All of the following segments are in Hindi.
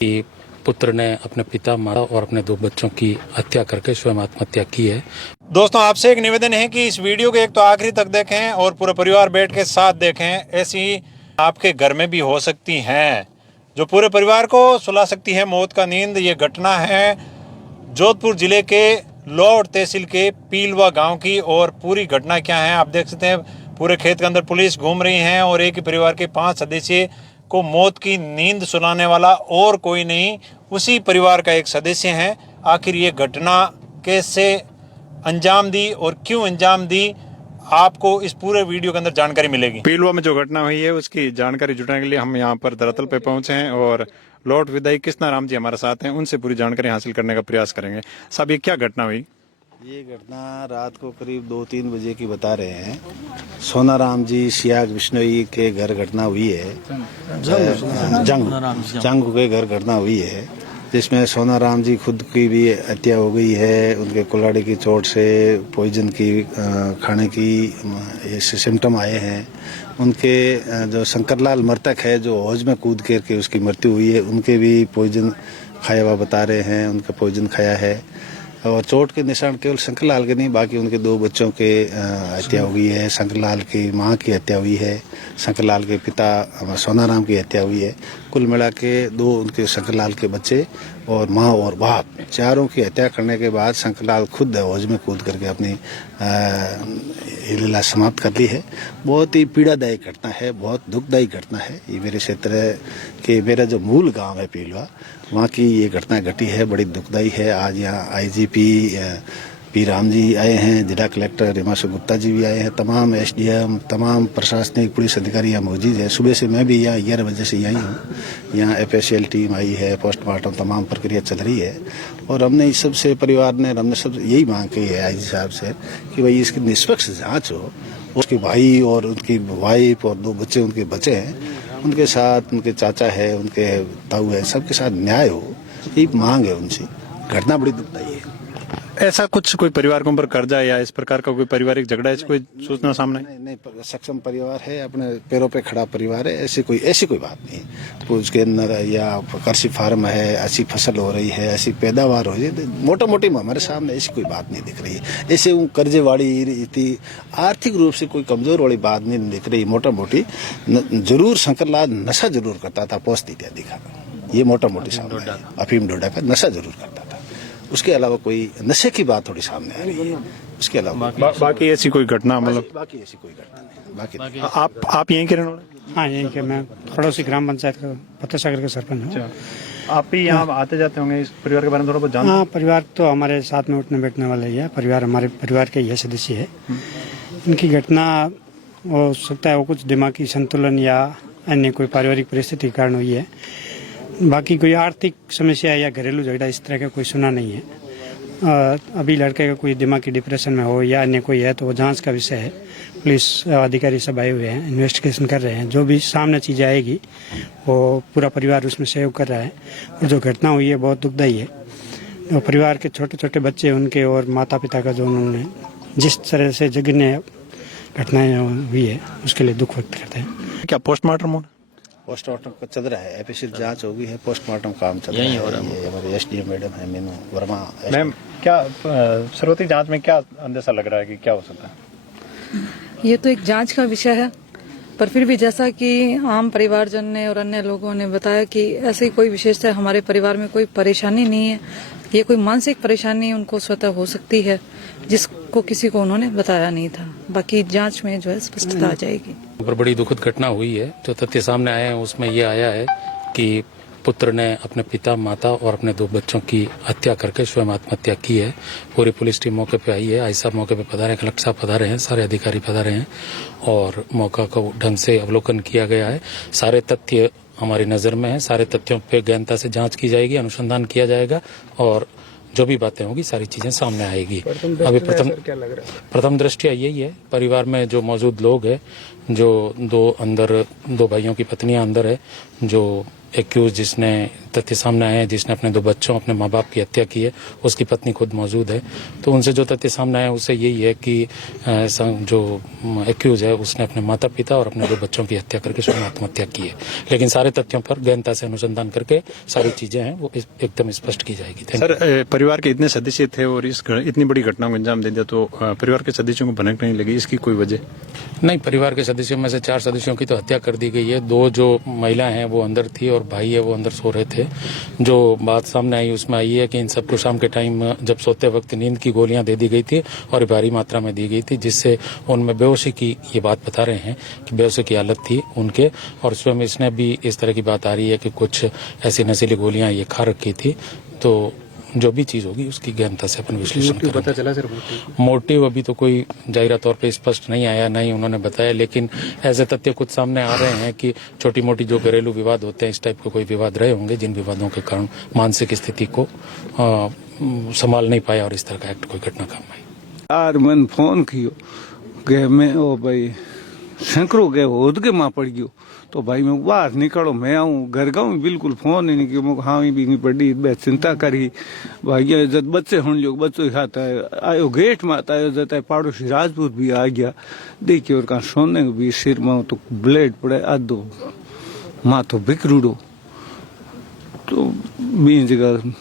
कि पुत्र ने अपने पिता, माता और अपने 2 बच्चों की हत्या करके स्वयं आत्महत्या की है। दोस्तों, आपसे एक निवेदन है कि इस वीडियो को एक तो आखिरी तक देखें और पूरा परिवार बैठ के साथ देखें। ऐसी आपके घर में भी हो सकती हैं जो पूरे परिवार को सुला सकती है मौत का नींद। ये घटना है जोधपुर जिले के लोअर तहसील के पीलवा गांव की। और पूरी घटना क्या है आप देख सकते हैं। पूरे खेत के अंदर पुलिस घूम रही है और एक ही परिवार के 5 सदस्य को मौत की नींद सुलाने वाला और कोई नहीं, उसी परिवार का एक सदस्य है। आखिर ये घटना कैसे अंजाम दी और क्यों अंजाम दी, आपको इस पूरे वीडियो के अंदर जानकारी मिलेगी। पीलवा में जो घटना हुई है उसकी जानकारी जुटाने के लिए हम यहाँ पर धरातल पे पहुंचे हैं और लॉर्ड विधायक कृष्णा राम जी हमारे साथ हैं। उनसे पूरी जानकारी हासिल करने का प्रयास करेंगे। साहब, ये क्या घटना हुई? ये घटना रात को करीब 2-3 बजे की बता रहे हैं। सोनाराम जी सियाग बिश्नोई के घर घटना हुई है। जंग के घर घटना हुई है, जिसमें सोनाराम जी खुद की भी हत्या हो गई है। उनके कुल्हाड़ी की चोट से पॉइजन की खाने की ऐसे सिम्टम आए हैं। उनके जो शंकरलाल मृतक है, जो हौज में कूद करके उसकी मृत्यु हुई है, उनके भी पॉइजन खाया हुआ बता रहे हैं। उनका पॉइजन खाया है और चोट के निशान केवल शंकरलाल के नहीं, बाकी उनके 2 बच्चों के हत्या हुई है। शंकरलाल की मां की हत्या हुई है, शंकरलाल के पिता सोनाराम की हत्या हुई है। कुल मिला के 2 उनके शंकरलाल के बच्चे और मां और बाप, चारों की हत्या करने के बाद शंकरलाल खुद हौज में कूद करके अपनी लीला समाप्त कर ली है। बहुत ही पीड़ादायी घटना है, बहुत दुखदायी घटना है। ये मेरे क्षेत्र के, मेरा जो मूल गांव है पीलवा, वहाँ की ये घटना घटी है, बड़ी दुखदायी है। आज यहाँ IGP पी राम जी आए हैं, जिला कलेक्टर हिमांशु गुप्ता जी भी आए हैं, तमाम SDM, तमाम प्रशासनिक पुलिस अधिकारी यहाँ मौजूद है। सुबह से मैं भी यहाँ 11 बजे से यहीं हूँ। यहाँ FSL टीम आई है, पोस्टमार्टम तमाम प्रक्रिया चल रही है। और हमने इस सबसे परिवार ने, हमने सब यही मांग की है IG साहब से कि भाई इसकी निष्पक्ष जाँच हो। उसके भाई और उनकी वाइफ और 2 बच्चे उनके बचे हैं, उनके साथ उनके चाचा है, उनके ताऊ है, सबके साथ न्याय हो, यही मांग है उनसे। घटना बड़ी दुखदायी है। ऐसा कुछ कोई परिवार के ऊपर कर्जा या इस प्रकार का कोई पारिवारिक झगड़ा है, कोई सूचना सामने? नहीं, सक्षम परिवार है, अपने पैरों पे खड़ा परिवार है। ऐसी कोई बात नहीं। तो उसके अंदर या कृषि फार्म है, ऐसी फसल हो रही है, ऐसी पैदावार हो रही है, मोटा मोटी हमारे सामने ऐसी कोई बात नहीं दिख रही है। ऐसे कर्जे वाली थी, आर्थिक रूप से कोई कमजोर वाली बात नहीं दिख रही। मोटा मोटी जरूर शंकरलाल नशा जरूर करता था, पोस्ट इत्यादि का, ये मोटा मोटी सामने है। अफीम डोडा का नशा जरूर करता था। उसके अलावा कोई नशे की बात थोड़ी सामने आ रही है। उसके अलावा बाकी ऐसी कोई घटना, मतलब बाकी ऐसी कोई घटना नहीं। बाकी आप यहीं के रहने वाले? हाँ, यहीं के। मैं पड़ोसी ग्राम पंचायत का फतेहसागर का सरपंच हूँ। आप भी यहाँ आते जाते होंगे, इस परिवार के बारे में थोड़ा बहुत जानते हैं? हाँ, परिवार तो हमारे साथ में उठने बैठने वाला ही है। परिवार हमारे परिवार के ही सदस्य है। इनकी घटना हो सकता है वो कुछ दिमागी संतुलन या अन्य कोई पारिवारिक परिस्थिति के कारण हुई है। बाकी कोई आर्थिक समस्या या घरेलू झगड़ा इस तरह का कोई सुना नहीं है। अभी लड़के का कोई दिमागी डिप्रेशन में हो या अन्य कोई है तो वो जांच का विषय है। पुलिस अधिकारी सब आए हुए हैं, इन्वेस्टिगेशन कर रहे हैं। जो भी सामने चीज़ें आएगी वो पूरा परिवार उसमें सहयोग कर रहा है। और जो घटना हुई है बहुत दुखदायी है। तो परिवार के छोटे छोटे बच्चे, उनके और माता पिता का जो उन्होंने जिस तरह से जघन्य घटनाएं हुई है उसके लिए दुख व्यक्त करते हैं। क्या पोस्टमार्टम पोस्टमार्टम का चल रहा है, FSL जांच होगी है, पोस्टमार्टम काम चल रहा है। ये हमारे SDM मैडम है मीनू वर्मा। मैम, क्या शुरुआती जांच में क्या अंदेशा लग रहा है कि क्या हो सकता है? ये तो एक जांच का विषय है, पर फिर भी जैसा कि आम परिवारजन ने और अन्य लोगों ने बताया कि ऐसी कोई विशेषता हमारे परिवार में कोई परेशानी नहीं है। ये कोई मानसिक परेशानी उनको स्वतः हो सकती है, जिसको किसी को उन्होंने बताया नहीं था। बाकी जांच में जो है स्पष्टता आ जाएगी। पर बड़ी दुखद घटना हुई है। जो तथ्य सामने आए हैं उसमें ये आया है कि पुत्र ने अपने पिता, माता और अपने 2 बच्चों की हत्या करके स्वयं आत्महत्या की है। पूरी पुलिस टीम मौके पे आई है। आई साहब मौके पे पधारे, कलेक्टर साहब पधारे हैं, सारे अधिकारी पधारे हैं और मौका को ढंग से अवलोकन किया गया है। सारे तथ्य हमारी नजर में है। सारे तथ्यों पे गहनता से जांच की जाएगी, अनुसंधान किया जाएगा और जो भी बातें होंगी सारी चीजें सामने आएगी। अभी प्रथम दृष्टया यही है, परिवार में जो मौजूद लोग हैं, जो 2 भाइयों की पत्नियां अंदर है, जो एक्यूज जिसने तथ्य सामने आए हैं जिसने अपने 2 बच्चों, अपने माँ बाप की हत्या की है, उसकी पत्नी खुद मौजूद है। तो उनसे जो तथ्य सामने आए उससे यही है कि जो एक्यूज है उसने अपने माता पिता और अपने 2 बच्चों की हत्या करके स्वयं आत्महत्या की है। लेकिन सारे तथ्यों पर गहनता से अनुसंधान करके सारी चीजें हैं वो एकदम स्पष्ट की जाएगी। सर, परिवार के इतने सदस्य थे और इतनी बड़ी घटना को अंजाम दे दिया, तो परिवार के सदस्यों को भनक नहीं लगी? इसकी कोई वजह नहीं, परिवार के सदस्यों में से 4 सदस्यों की तो हत्या कर दी गई है। 2 जो महिला हैं वो अंदर थी और भाई है वो अंदर सो रहे थे। जो बात सामने आई उसमें आई है कि इन सबको शाम के टाइम जब सोते वक्त नींद की गोलियां दे दी गई थी और भारी मात्रा में दी गई थी, जिससे उनमें बेहोशी की ये बात बता रहे हैं कि बेहोशी की हालत थी उनके। और स्वयं इसने भी इस तरह की बात आ रही है कि कुछ ऐसी नशीली गोलियां ये खा रखी थी। तो जो भी चीज होगी उसकी गहनता से अपन विश्लेषण करेंगे। पता चला सर? मोटिव अभी तो कोई जाहिरा तौर पे स्पष्ट नहीं आया, नहीं उन्होंने बताया, लेकिन ऐसे तथ्य कुछ सामने आ रहे हैं कि छोटी मोटी जो घरेलू विवाद होते हैं, इस टाइप के कोई विवाद रहे होंगे जिन विवादों के कारण मानसिक स्थिति को संभाल नहीं पाया और इस तरह का एक्ट कोई घटना काम आई। यार मैंने फोन कियो कि मैं ओ भाई शंकरो गए होद के मां पड़ गयो, तो भाई मैं बाहर निकलो, मैं आऊँ घर गाऊँ, बिल्कुल फोन ही नहीं किया। मैं हाँ भी नहीं पड़ी, मैं चिंता करी भाई जब बच्चे होने लोग बच्चों खाता है आयो गेट में आता है जाता है, पड़ोसी राजपूत भी आ गया देखिए, और कहा सोने भी सिर में तो ब्लेड पड़े आधो माथो बिकरूडो, तो बी जगह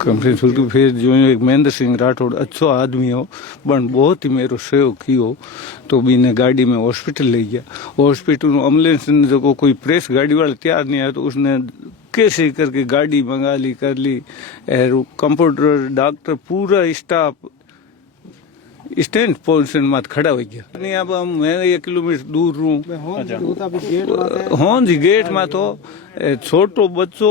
कम से कम। फिर जो एक महेंद्र सिंह राठौड़ अच्छो आदमी हो बन बहुत ही मेरो सहयोग कियो, तो बीने गाड़ी में हॉस्पिटल ले गया। हॉस्पिटल में एम्बुलेंस जो कोई प्रेस गाड़ी वाला तैयार नहीं आया, तो उसने कैसे करके गाड़ी मंगा ली कर ली, कंप्यूटर डॉक्टर पूरा स्टाफ स्टैंड पोजिशन में खड़ा हो गया। नहीं अब मैं 1 किलोमीटर दूर हूँ जी गेट में, तो छोटो बच्चो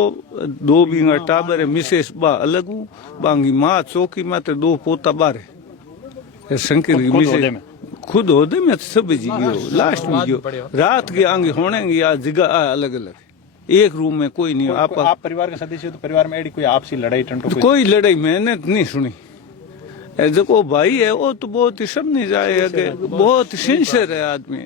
2 बींगा टाबर है, मिसेस बा अलग हूँ, बांगी माँ चौकी में, 2 पोता बार है। शंकर की मिसेस खुद होदे में सब जी गयो, लास्ट में गयो, रात की आंगी होने या जगह अलग अलग, एक रूम में कोई नहीं। आप परिवार के सदस्य हो, तो परिवार में कोई आपसी लड़ाई टंटो? कोई लड़ाई मैंने नहीं सुनी। जो भाई है वो तो बहुत ही समझ जाए, बहुत ही सिंसियर है आदमी,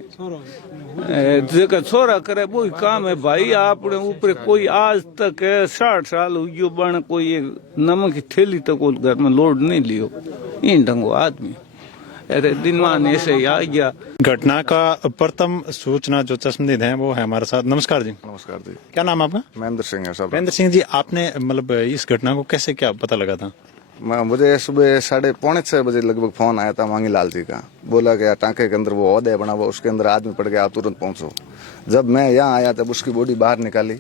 जगह छोरा करे वो ही काम है। भाई आपने ऊपर कोई आज तक 60 साल हुई बन कोई नमक की थैली तक घर में लोड नहीं लियो, इन ढंगो आदमी। अरे दिन मान ऐसे ही आ गया। घटना का प्रथम सूचना जो चश्मदीद है वो है हमारे साथ। नमस्कार जी। नमस्कार जी। क्या नाम आपका? महेंद्र सिंह है साहब। महेंद्र सिंह जी, आपने मतलब इस घटना को कैसे क्या पता लगा था? मुझे सुबह 5:30 बजे लगभग फोन आया था मांगी लाल जी का, बोला गया टांके के अंदर वो औदे बना हुआ, उसके अंदर आदमी पड़ गया, आप तुरंत पहुंचो। जब मैं यहाँ आया तब उसकी बॉडी बाहर निकाली।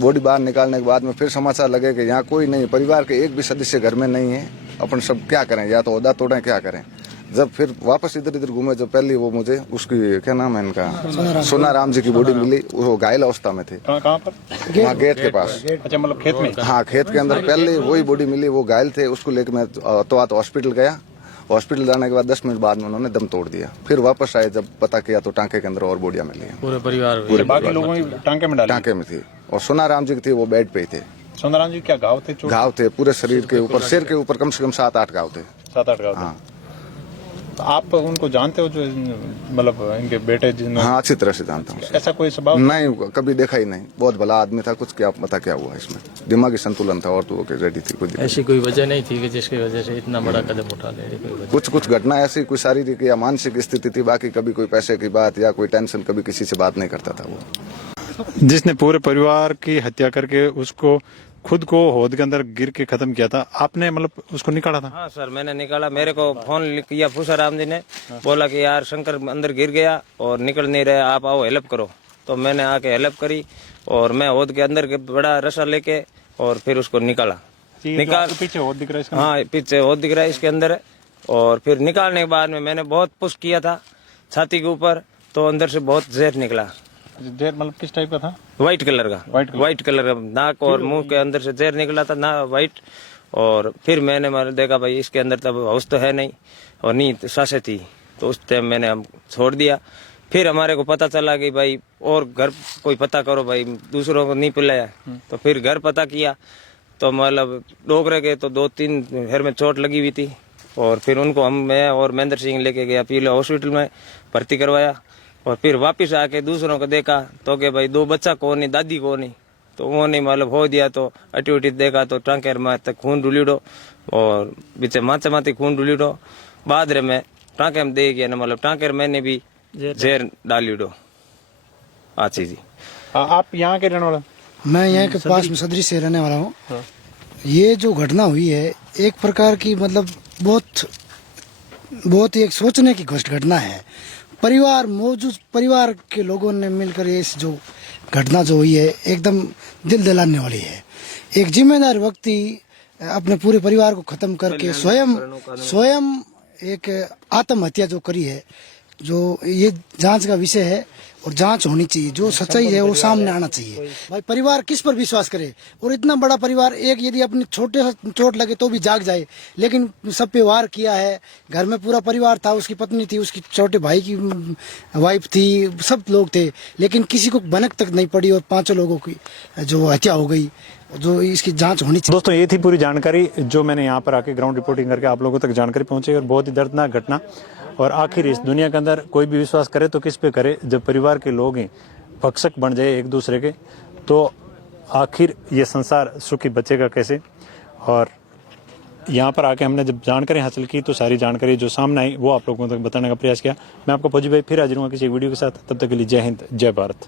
बॉडी बाहर निकालने के बाद में फिर समाचार लगे कि यहाँ कोई नहीं, परिवार के एक भी सदस्य घर में नहीं है, अपन सब क्या करें, या तो औदा तोड़ें क्या करें। जब फिर वापस इधर इधर घूमे, जब पहले वो मुझे उसकी क्या नाम है इनका, सोनाराम जी की बॉडी मिली, वो घायल अवस्था में थे। कहाँ पर? वहाँ गेट के पास। अच्छा, मतलब खेत में? हाँ, खेत के अंदर पहले वही बॉडी मिली, वो घायल थे, उसको लेकर मैं तो हॉस्पिटल गया। हॉस्पिटल जाने के बाद 10 मिनट बाद में उन्होंने दम तोड़ दिया। फिर वापस आए, जब पता किया तो टांके के अंदर और बॉडियां मिली हैं। पूरे परिवार बाकी लोगों ने टांके में डाली? टांके में थी, और सोनाराम जी की थी वो बेड पे ही थे। सोनाराम जी क्या घाव थे? घाव थे पूरे शरीर के ऊपर, सिर के ऊपर कम से कम 7-8 घाव थे। 7-8 घाव? हाँ। तो आप उनको जानते हो, जो मतलब इनके बेटे जिन्होंने? हाँ, अच्छी तरह से जानता हूँ। ऐसा कोई स्वभाव नहीं, कभी देखा ही नहीं, बहुत भला आदमी था। कुछ क्या पता क्या हुआ इसमें, दिमागी संतुलन था और तो वो रेडी थी। कोई ऐसी कोई वजह नहीं थी कि जिसकी वजह से इतना बड़ा कदम उठा ले रही? कोई वजह? कुछ घटना ऐसी कोई शारीरिक या मानसिक स्थिति थी, बाकी कभी कोई पैसे की बात या कोई टेंशन, कभी किसी से बात नहीं करता था वो। जिसने पूरे परिवार की हत्या करके उसको खुद को होद के अंदर गिर के खत्म किया था, आपने मतलब उसको निकाला था? हाँ सर, मैंने निकाला। मेरे को फोन किया फूसाराम जी ने, बोला कि यार शंकर अंदर गिर गया और निकल नहीं रहा, आप आओ हेल्प करो। तो मैंने आके हेल्प करी और मैं होद के अंदर के बड़ा रसा लेके और फिर उसको निकाला। पीछे होद दिख रहा है इसका? हाँ, पीछे होद दिख रहा है इसके अंदर। और फिर निकालने के बाद में मैंने बहुत पुश किया था छाती के ऊपर, तो अंदर से बहुत जहर निकला। जहर मतलब किस टाइप का था? व्हाइट कलर का। व्हाइट कलर का नाक और मुंह के अंदर से जहर निकला था ना, व्हाइट। और फिर मैंने देखा भाई इसके अंदर तब होश तो है नहीं और नींद सांसें थी, तो उस टाइम मैंने हम छोड़ दिया। फिर हमारे को पता चला कि भाई और घर कोई पता करो भाई, दूसरों को नहीं पिलाया। तो फिर घर पता किया, तो मतलब डोगरे के तो 2-3 हेर में चोट लगी हुई थी। और फिर उनको मैं और महेंद्र सिंह लेके गया पीला हॉस्पिटल में, भर्ती करवाया। और फिर वापस आके दूसरों को देखा तो कि भाई 2 बच्चा को नहीं, दादी को नहीं, तो उन्होंने मतलब हो दिया तो अटी उटी देखा तो टांकेर में तक खून डुलीडो और बीचे माचे माथे खून डुलीडो बाद रे मैं टांके में दे गया ना मतलब टांकेर मैंने भी जहर डालीडो अच्छी जी। आप यहाँ के रहने वाला? मैं यहाँ के पास में सदरी से रहने वाला हूँ। ये जो घटना हुई है एक प्रकार की मतलब बहुत ही एक सोचने की घटना है। मौजूद परिवार के लोगों ने मिलकर इस जो घटना जो हुई है एकदम दिल दहलाने वाली है। एक जिम्मेदार व्यक्ति अपने पूरे परिवार को खत्म करके स्वयं एक आत्महत्या जो करी है, जो ये जांच का विषय है और जांच होनी चाहिए। जो सच्चाई है वो सामने आना चाहिए। भाई परिवार किस पर विश्वास करे? और इतना बड़ा परिवार, एक यदि अपनी छोटे चोट लगे तो भी जाग जाए, लेकिन सब पे वार किया है। घर में पूरा परिवार था, उसकी पत्नी थी, उसकी छोटे भाई की वाइफ थी, सब लोग थे, लेकिन किसी को भनक तक नहीं पड़ी और 5 लोगों की जो हत्या हो गई। जो इसकी जांच होनी चाहिए। दोस्तों ये थी पूरी जानकारी जो मैंने यहाँ पर आके ग्राउंड रिपोर्टिंग करके आप लोगों तक जानकारी पहुंची और बहुत ही दर्दनाक घटना। और आखिर इस दुनिया के अंदर कोई भी विश्वास करे तो किस पे करे? जब परिवार के लोग ही भक्षक बन जाए एक दूसरे के, तो आखिर ये संसार सुखी बचेगा कैसे? और यहाँ पर आके हमने जब जानकारी हासिल की तो सारी जानकारी जो सामने आई वो आप लोगों तक बताने का प्रयास किया। मैं आपको फौजी भाई फिर हाजिर हूँ किसी वीडियो के साथ। तब तक के लिए जय हिंद, जय भारत।